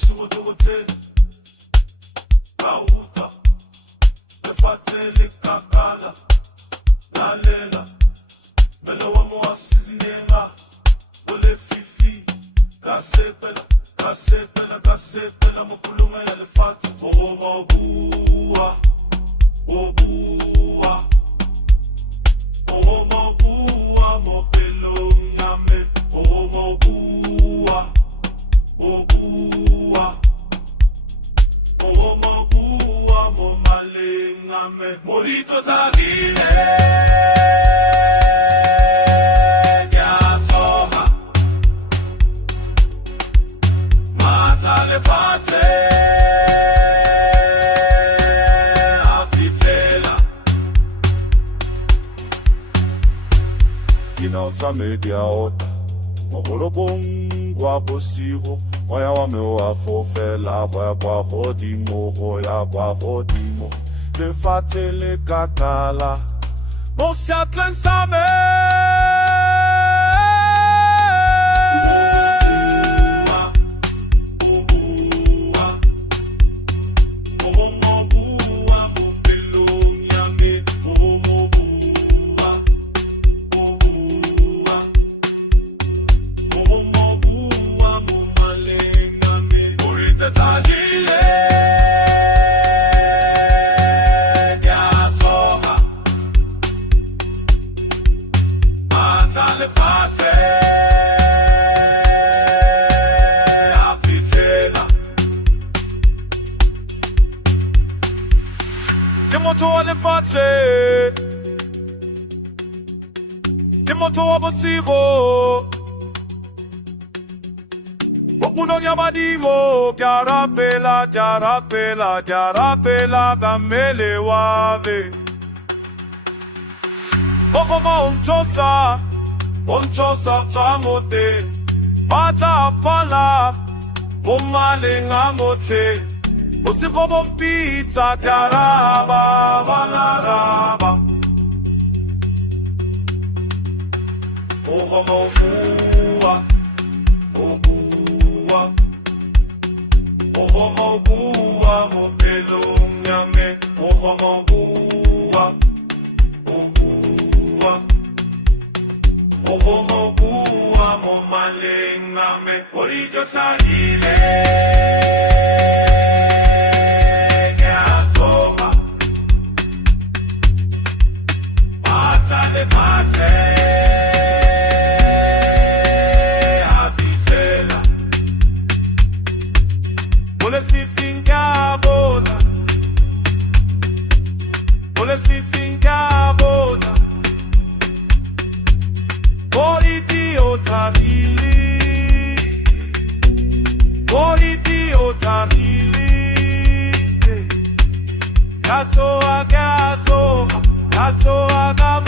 singudokotela bawuta lefatele kakala lalela mele wami wasizinenga ole fifi kasepela mukulume ya lefati mobua mopelo nyame mobua momalengame molito tagile lefate afitlela inauta media ota mobolobong kwa bosigo moya wa me wa fofela kwa godimo lefate le katala mo siatlen same Timoto wa bosigo Wakuno nyamadivo Jarapela Gamele wave Okoma Onchosa tamote Bata fala Omale ngamote Bosigo bompita Jaraba Valaraba Mobua mopelo nyame mobua momalengame orijo tagile geatoha matale fate Ole fifinga bona Politi otahili Gato aga